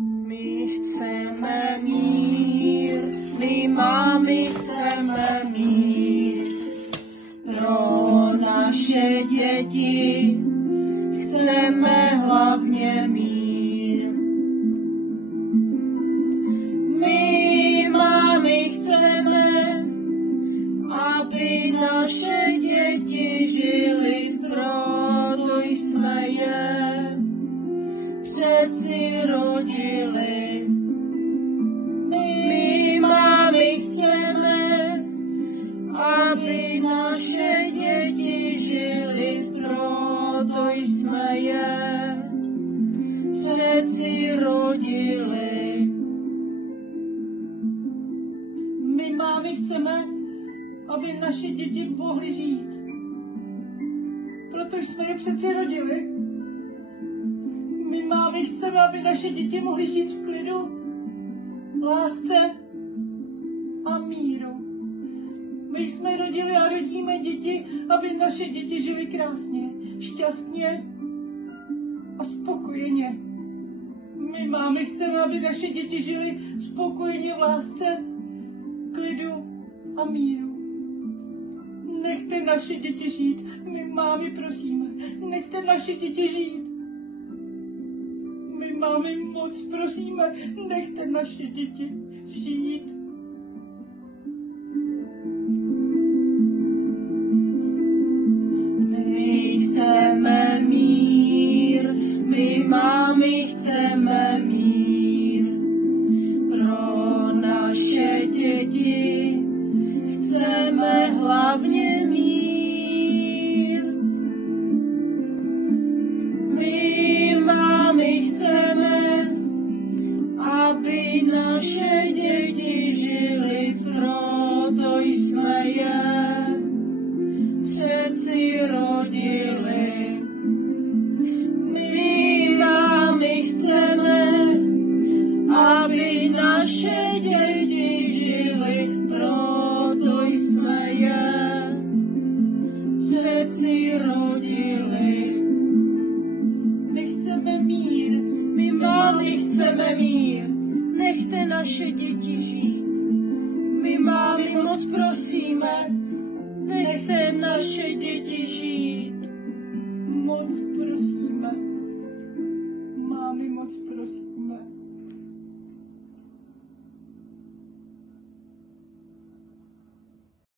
My chceme mír, my mámy chceme mír. Pro naše děti chceme hlavně mír. My mámy chceme, aby naše děti žili, proto jsme je přeci rodili. My mámy chceme, aby naše děti žili, proto jsme je přeci rodili. My mámy chceme, aby naše děti mohly žít, protože jsme je přeci rodili. My mámy chceme, aby naše děti mohly žít v klidu, lásce a míru. My jsme rodili a rodíme děti, aby naše děti žily krásně, šťastně a spokojeně. My mámy chceme, aby naše děti žily spokojeně v lásce, klidu a míru. Nechte naše děti žít. My mámy prosíme, nechte naše děti žít. My mámy moc prosíme, nechte naše děti žít. My chceme mír, my mámy chceme mír. Pro naše děti chceme hlavně mír. My mámy chceme, aby naše děti žili, proto jsme je přeci rodili. My mámy chceme, aby naše děti žili, proto jsme je přeci rodili. My chceme mír, My mámy chceme mír, nechte naše děti žít. My mámy moc prosíme, nechte naše děti žít. moc prosíme. Mámy moc prosíme.